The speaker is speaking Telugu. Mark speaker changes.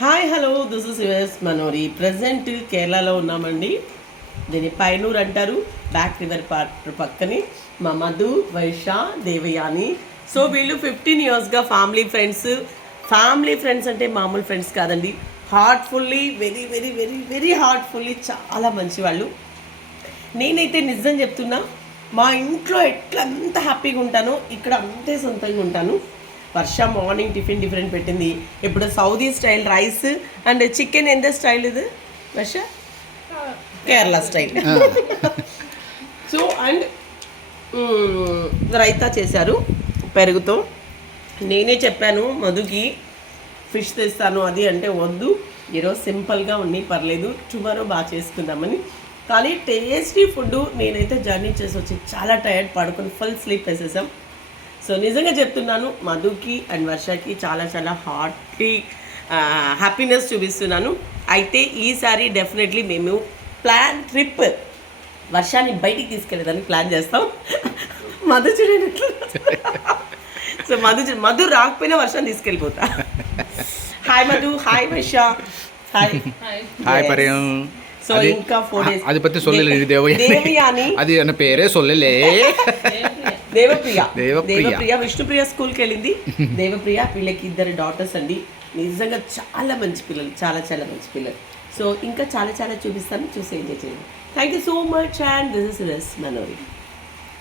Speaker 1: Hi hello this is US Manori. Present కేరళలో ఉన్నామండి. దీన్ని పైనూర్ అంటారు. బ్యాక్ రివర్ పార్క్ పక్కనే మా మధు వైష దేవయాని. సో వీళ్ళు ఫిఫ్టీన్ ఇయర్స్గా ఫ్యామిలీ ఫ్రెండ్స్. ఫ్యామిలీ ఫ్రెండ్స్ అంటే మామూలు ఫ్రెండ్స్ కాదండి. Heartfully very very very very heartfully చాలా మంచి వాళ్ళు నేనైతే నిజం చెప్తున్నా మా ఇంట్లో ఎట్లా అంత హ్యాపీగా ఉంటానో ఇక్కడ అంతే సొంతంగా ఉంటాను. వర్ష మార్నింగ్ టిఫిన్ డిఫరెంట్ పెట్టింది. ఇప్పుడు Saudi style rice and chicken ఎంత స్టైల్ ఇది? Varsha? Kerala style. So and raita చేశారు పెరుగుతో. నేనే చెప్పాను మధుకి ఫిష్ తెస్తాను అది అంటే వద్దు. ఈరోజు సింపుల్గా ఉన్నాయి పర్లేదు. టుమారో బాగా చేసుకుందామని. కానీ టేస్టీ ఫుడ్ నేనైతే జర్నీ చేసి వచ్చి చాలా టైర్డ్ పడుకొని ఫుల్ స్లీప్ వేసేసాం. సో నిజంగా చెప్తున్నాను మధుకి అండ్ వర్షకి చాలా చాలా హార్ట్లీ హ్యాపీనెస్ చూపిస్తున్నాను. అయితే ఈసారి డెఫినెట్లీ మేము ప్లాన్ ట్రిప్ వర్షాన్ని బయటికి తీసుకెళ్ళేదాన్ని ప్లాన్ చేస్తాం. మధు చూడండి సో మధు మధు రాకపోయినా వర్షం తీసుకెళ్ళిపోతా. Hi Madhu hi Varsha. Hi
Speaker 2: hi పరియం
Speaker 1: so ఇంకా ఫోర్
Speaker 2: అది పత్తి సొల్లలేదు దేవయాని. అది అన్న పేరే సొల్లలే. దేవప్రియ.
Speaker 1: దేవప్రియ. విష్ణుప్రియ స్కూల్కి వెళ్ళింది. దేవప్రియ వీళ్ళకి ఇద్దరు డాటర్స్ అండి. నిజంగా చాలా మంచి పిల్లలు చాలా చాలా మంచి పిల్లలు. సో ఇంకా చాలా చాలా చూపిస్తాను. చూసి ఎంజాయ్ చేయండి. Thank you so much and this is రెస్ Manori